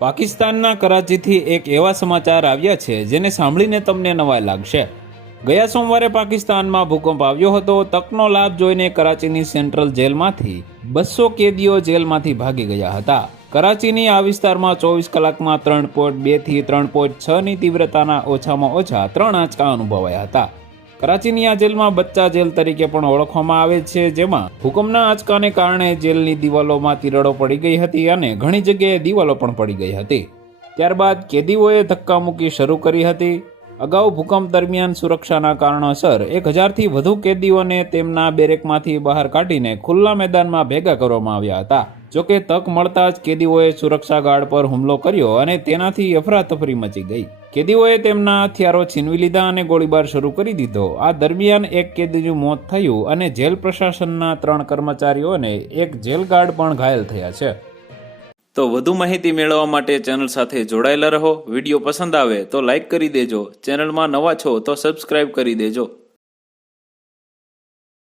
પાકિસ્તાનના કરાચીથી એક એવા સમાચાર આવ્યા છે જેને સાંભળીને તમને નવાઈ લાગશે. ગયા સોમવારે પાકિસ્તાનમાં ભૂકંપ આવ્યો હતો. તકનો લાભ જોઈને કરાચીની સેન્ટ્રલ જેલમાંથી બસો કેદીઓ જેલમાંથી ભાગી ગયા હતા. કરાચીની આ વિસ્તારમાં ચોવીસ કલાકમાં ત્રણ પોઈન્ટ બેથી ત્રણ પોઈન્ટ છની તીવ્રતાના ઓછામાં ઓછા ત્રણ આંચકા અનુભવાયા હતા. કરાચીની આ જેલમાં બચ્ચા જેલ તરીકે પણ ઓળખવામાં આવે છે, જેમાં ભૂકંપના આંચકાને કારણે જેલની દિવાલોમાં તિરાડો પડી ગઈ હતી અને ઘણી જગ્યાએ દિવાલો પણ પડી ગઈ હતી. ત્યારબાદ કેદીઓએ ધક્કા મૂકી શરૂ કરી હતી. અગાઉ ભૂકંપ દરમિયાન સુરક્ષાના કારણોસર એક હજારથી વધુ કેદીઓને તેમના બેરેકમાંથી બહાર કાઢીને ખુલ્લા મેદાનમાં ભેગા કરવામાં આવ્યા હતા. જોકે તક મળતા જ કેદીઓએ સુરક્ષા ગાર્ડ પર હુમલો કર્યો અને તેનાથી અફરાતફરી મચી ગઈ. કેદીઓએ તેમના હથિયારો છીનવી લીધા અને ગોળીબાર શરૂ કરી દીધો. આ દરમિયાન એક કેદીનું મોત થયું અને જેલ પ્રશાસનના ત્રણ કર્મચારીઓને એક જેલ ગાર્ડ પણ ઘાયલ થયા છે. તો વધુ માહિતી મેળવવા માટે ચેનલ સાથે જોડાયેલા રહો. વીડિયો પસંદ આવે તો લાઈક કરી દેજો. ચેનલમાં નવા છો તો સબસ્ક્રાઇબ કરી દેજો.